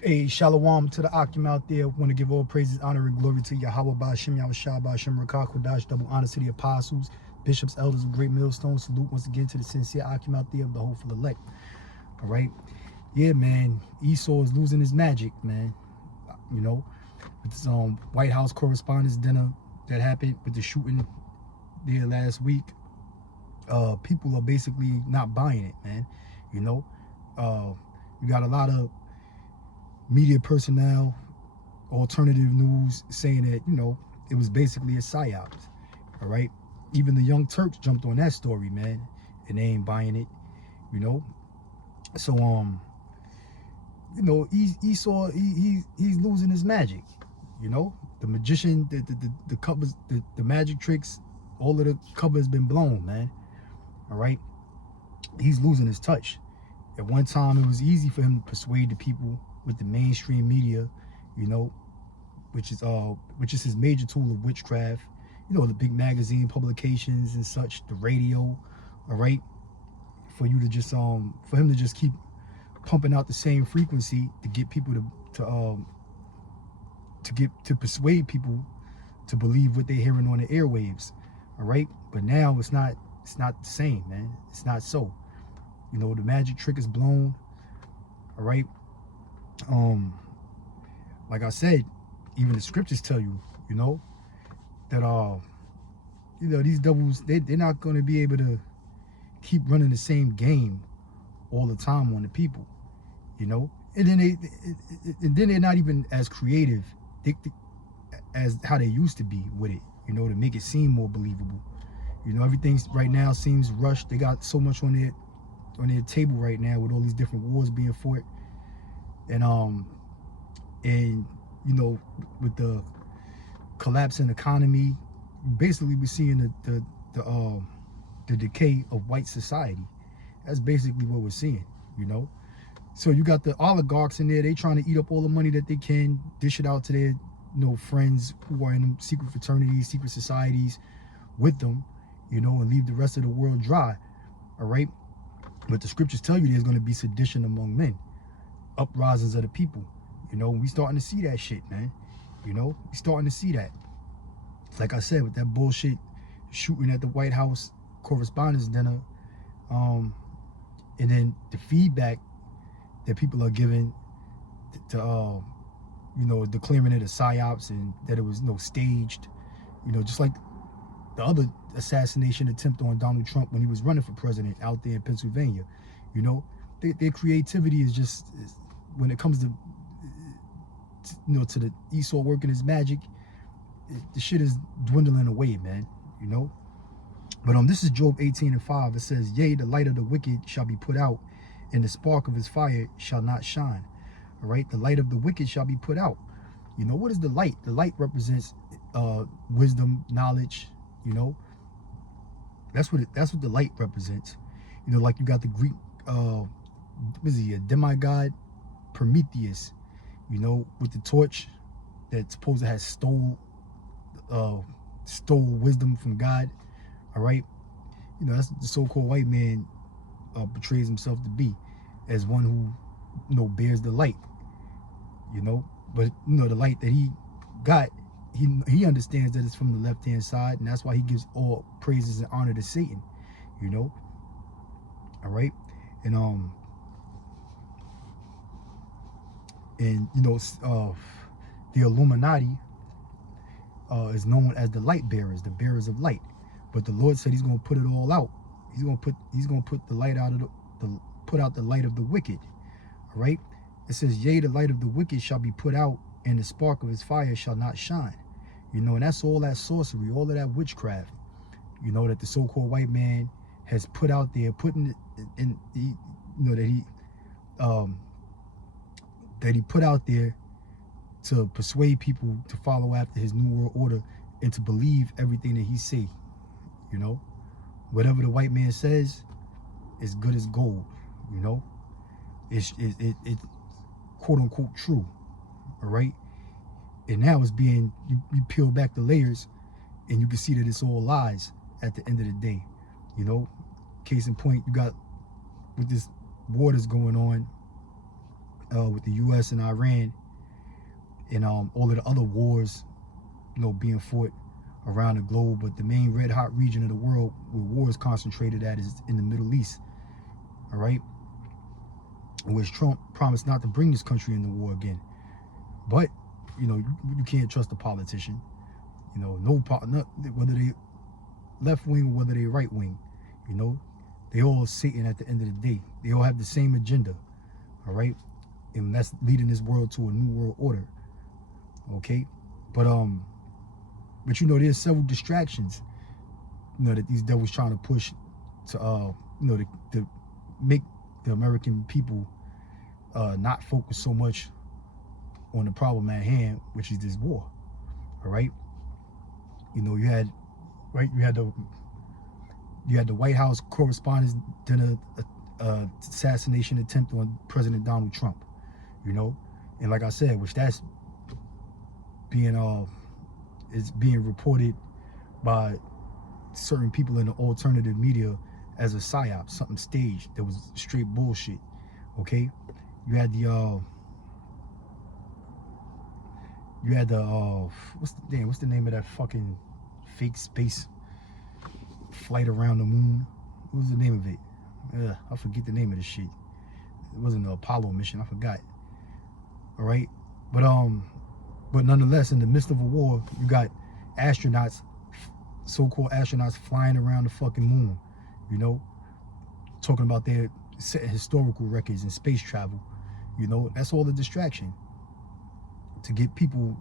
Hey, shalom to the Akim out there. Want to give all praises, honor, and glory to Yahweh Ba'Shem, Yahweh Shah Ba'Shem, Rakah Kodash, double honor to the apostles, bishops, elders of Great Millstone. Salute once again to the sincere Akim out there of the hopeful elect. All right. Yeah, man. Esau is losing his magic, man. You know, with this White House Correspondents' Dinner that happened with the shooting there last week. People are basically not buying it, man. You know, you got a lot of media personnel, alternative news saying that, you know, it was basically a psyop. All right. Even the Young Turks jumped on that story, man, and they ain't buying it, you know. So you know, Esau, he's losing his magic, you know. The magician, the covers, the magic tricks, all of the cover has been blown, man. All right. He's losing his touch. At one time, it was easy for him to persuade the people with the mainstream media, you know, which is his major tool of witchcraft. You know, the big magazine publications and such, the radio, all right, for you to just for him to just keep pumping out the same frequency to get people to persuade people to believe what they're hearing on the airwaves, all right. But now it's not the same, man. It's not so. You know, the magic trick is blown, all right. Um, like I said, even the scriptures tell you, you know, that you know, these devils, they're not going to be able to keep running the same game all the time on the people, you know. And then they're not even as creative as how they used to be with it, you know, to make it seem more believable. You know, everything right now seems rushed. They got so much on their table right now with all these different wars being fought, and you know, with the collapsing economy, basically we're seeing the decay of white society. That's basically what we're seeing, you know. So you got the oligarchs in there. They trying to eat up all the money that they can, dish it out to their, you know, friends who are in them secret fraternities, secret societies with them, you know, and leave the rest of the world dry. All right. But the scriptures tell you there's going to be sedition among men, uprisings of the people. You know, we starting to see that shit, man. You know, we starting to see that. Like I said, with that bullshit shooting at the White House Correspondents' Dinner, and then the feedback that people are giving to you know, declaring it a psyops and that it was, you know, staged, you know, just like the other assassination attempt on Donald Trump when he was running for president out there in Pennsylvania. You know, their creativity is just, when it comes to, you know, to the Esau working his magic, the shit is dwindling away, man, you know. But this is Job 18:5. It says, yea, the light of the wicked shall be put out, and the spark of his fire shall not shine. All right, the light of the wicked shall be put out. You know, what is the light? The light represents wisdom, knowledge, you know. That's what the light represents. You know, like you got the Greek what is he, a demigod, Prometheus, you know, with the torch that's supposed to have stole wisdom from God. All right. You know, that's the so-called white man portrays himself to be, as one who, you know, bears the light, you know. But, you know, the light that he got, he understands that it's from the left-hand side, and that's why he gives all praises and honor to Satan, you know. All right. And you know, the Illuminati is known as the light bearers, the bearers of light. But the Lord said he's going to put it all out. He's going to put the light out of put out the light of the wicked. All right. It says, yea, the light of the wicked shall be put out, and the spark of his fire shall not shine. You know, and that's all that sorcery, all of that witchcraft, you know, that the so-called white man has put out there, putting in, you know, that he put out there to persuade people to follow after his new world order and to believe everything that he say. You know, whatever the white man says is good as gold. You know, it's quote unquote true. All right. And now it's being, you peel back the layers and you can see that it's all lies at the end of the day. You know, case in point, you got with this war that's going on with the U.S. and Iran, and all of the other wars, being fought around the globe. But the main red hot region of the world where war is concentrated at is in the Middle East. All right, which Trump promised not to bring this country into war again. But you can't trust a politician. Whether they left wing or whether they right wing, they all Satan at the end of the day. They all have the same agenda. All right, and that's leading this world to a new world order. Okay, but there's several distractions that these devils trying to push to to make the American people not focus so much on the problem at hand, which is this war. All right, you had the White House correspondents did a assassination attempt on President Donald Trump, and like I said, which that's being reported by certain people in the alternative media as a psyop, something staged that was straight bullshit. Okay, you had the what's the name of that fucking fake space flight around the moon? What was the name of it? I forget the name of the shit. It wasn't the Apollo mission. I forgot. All right, but nonetheless, in the midst of a war, you got astronauts, so-called astronauts, flying around the fucking moon. Talking about their setting historical records in space travel. That's all a distraction to get people,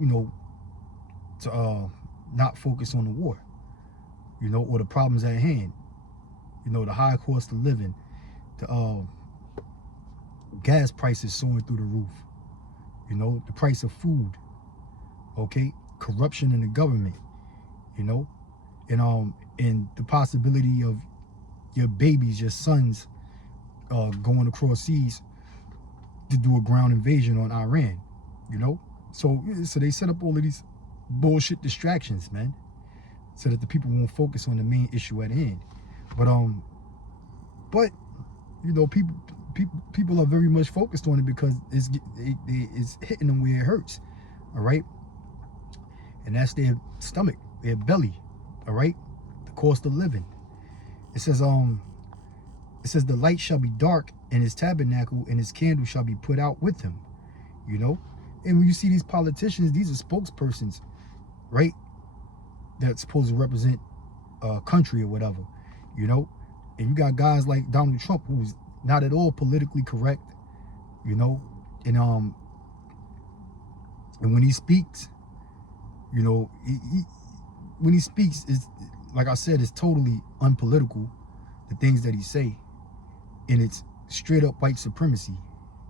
to not focus on the war, or the problems at hand. The high cost of living, the gas prices soaring through the roof, the price of food, okay, corruption in the government, and the possibility of your babies, your sons, going across seas to do a ground invasion on Iran, So they set up all of these bullshit distractions, man, so that the people won't focus on the main issue at hand. But people are very much focused on it because it's hitting them where it hurts. All right, and that's their stomach, their belly. All right, the cost of living. It says the light shall be dark in his tabernacle, and his candle shall be put out with him. And when you see these politicians, these are spokespersons, right? That's supposed to represent a country or whatever, And you got guys like Donald Trump, who's not at all politically correct, And when he speaks, when he speaks, is like I said, it's totally unpolitical. The things that he say, and it's straight up white supremacy,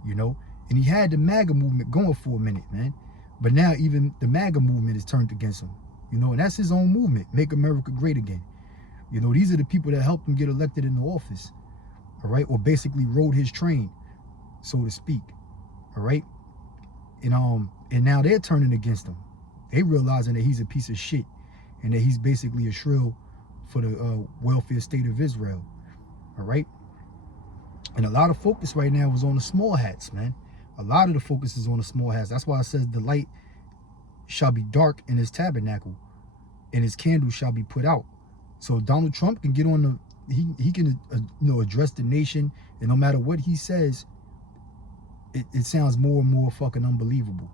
And he had the MAGA movement going for a minute, man. But now even the MAGA movement is turned against him, And that's his own movement, Make America Great Again. These are the people that helped him get elected into office, all right? Or basically rode his train, so to speak, all right? And now they're turning against him. They realizing that he's a piece of shit and that he's basically a shrill for the welfare state of Israel, all right? And a lot of focus right now was on the small hats, man. A lot of the focus is on the small hats. That's why it says the light shall be dark in his tabernacle, and his candle shall be put out. So Donald Trump can get on he can address the nation, and no matter what he says, it sounds more and more fucking unbelievable,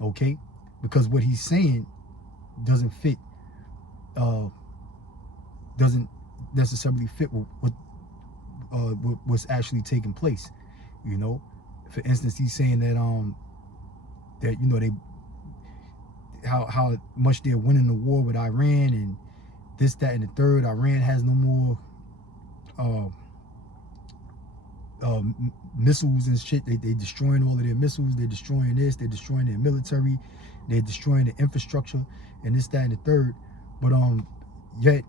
okay? Because what he's saying doesn't fit, doesn't necessarily fit with what's actually taking place, For instance, he's saying that they how much they're winning the war with Iran and this, that, and the third. Iran has no more missiles and shit. They destroying all of their missiles. They're destroying this. They're destroying their military. They're destroying the infrastructure and this, that, and the third. But yet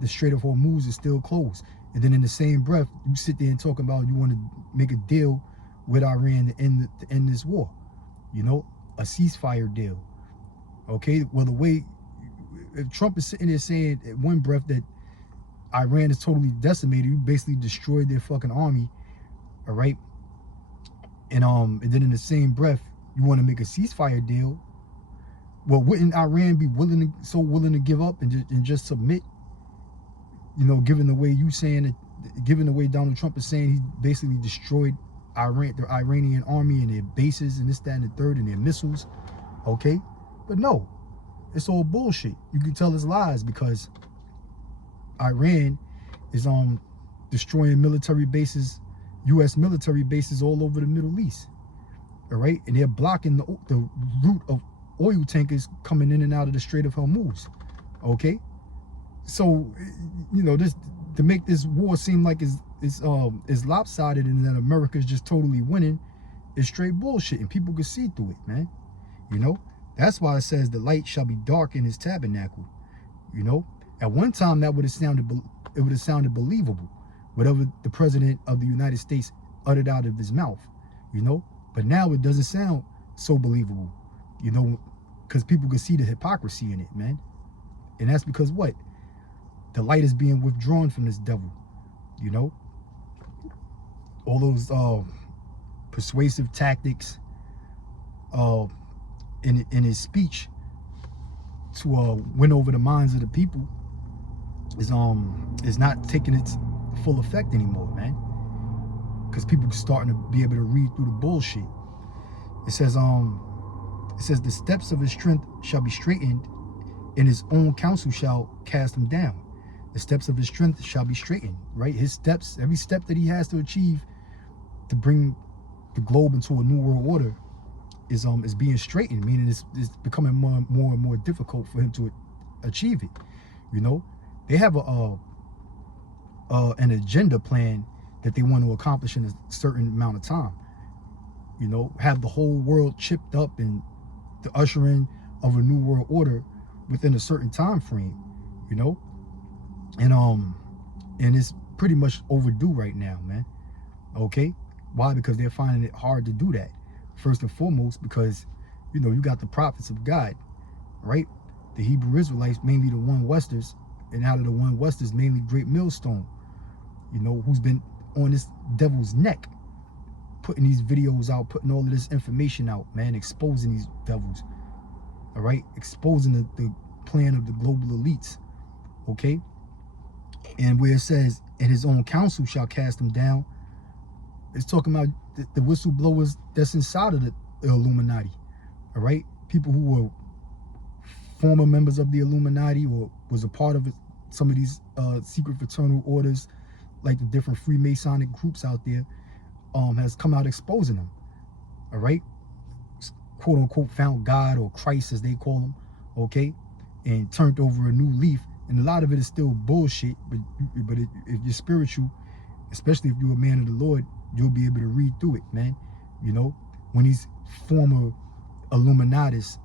the Strait of Hormuz is still closed. And then in the same breath, you sit there and talk about you want to make a deal with Iran to end this war. A ceasefire deal. Okay, well, the way if Trump is sitting there saying at one breath that Iran is totally decimated, you basically destroyed their fucking army, all right? And then in the same breath, you want to make a ceasefire deal. Well, wouldn't Iran be so willing to give up and just submit? You know, given the way you saying it, given the way Donald Trump is saying he basically destroyed the Iranian army and their bases and this, that, and the third, and their missiles, okay? But no, it's all bullshit. You can tell it's lies because Iran is destroying military bases, U.S. military bases all over the Middle East, all right? And they're blocking the route of oil tankers coming in and out of the Strait of Hormuz, okay? So, you know, this to make this war seem like it's lopsided and that America's just totally winning is straight bullshit, and people can see through it, man. You know, that's why it says the light shall be dark in his tabernacle. You know, at one time that would have sounded believable, whatever the president of the United States uttered out of his mouth. You know, but now it doesn't sound so believable. You know, because people can see the hypocrisy in it, man. And that's because what? The light is being withdrawn from this devil, you know? All those persuasive tactics in his speech to win over the minds of the people is not taking its full effect anymore, man. Because people are starting to be able to read through the bullshit. It says the steps of his strength shall be straightened, and his own counsel shall cast him down. The steps of his strength shall be straightened, right? His steps, every step that he has to achieve to bring the globe into a new world order is being straightened, meaning it's becoming more and more difficult for him to achieve it. You know, they have an agenda plan that they want to accomplish in a certain amount of time. You know, have the whole world chipped up and the ushering of a new world order within a certain time frame, you know. And it's pretty much overdue right now, man. Okay? Why? Because they're finding it hard to do that. First and foremost, because, you know, you got the prophets of God, right? The Hebrew Israelites, mainly the one Westers, and out of the one Westers, mainly Great Millstone, you know, who's been on this devil's neck, putting these videos out, putting all of this information out, man, exposing these devils, all right? Exposing the plan of the global elites, okay? And where it says, and his own counsel shall cast him down, it's talking about the whistleblowers that's inside of the Illuminati, all right? People who were former members of the Illuminati or was a part of some of these secret fraternal orders, like the different Freemasonic groups out there, has come out exposing them, all right? Quote unquote found God or Christ as they call them, okay? And turned over a new leaf. And a lot of it is still bullshit, but if you're spiritual, especially if you're a man of the Lord, you'll be able to read through it, man. You know, when these former Illuminatis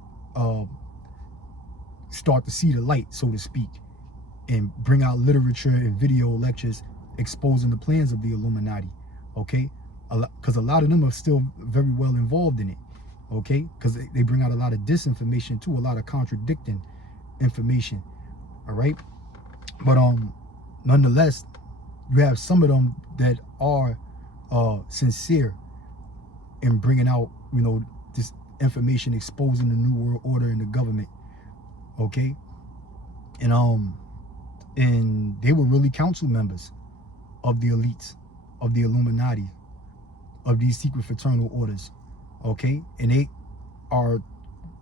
start to see the light, so to speak, and bring out literature and video lectures exposing the plans of the Illuminati, okay? Because a lot of them are still very well involved in it, okay? Because they bring out a lot of disinformation too, a lot of contradicting information. All right, but nonetheless, you have some of them that are sincere in bringing out, you know, this information, exposing the new world order in the government. Okay, and they were really council members of the elites, of the Illuminati, of these secret fraternal orders. Okay, and they are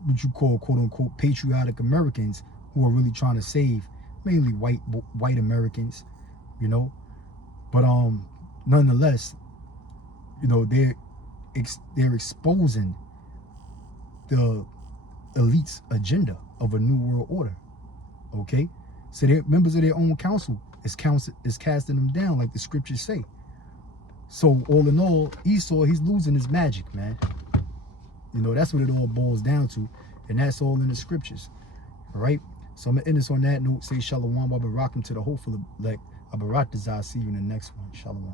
what you call, quote unquote, patriotic Americans who are really trying to save mainly white Americans, you know. But nonetheless, you know, they're exposing the elite's agenda of a new world order. Okay, so they're members of their own council is casting them down, like the scriptures say. So all in all, Esau, he's losing his magic, man. You know, that's what it all boils down to, and that's all in the scriptures. All right. So I'm gonna end this on that note. Say shalom, Baba Rakim to the hopeful elect. Abarat Dazar. See you in the next one. Shalom.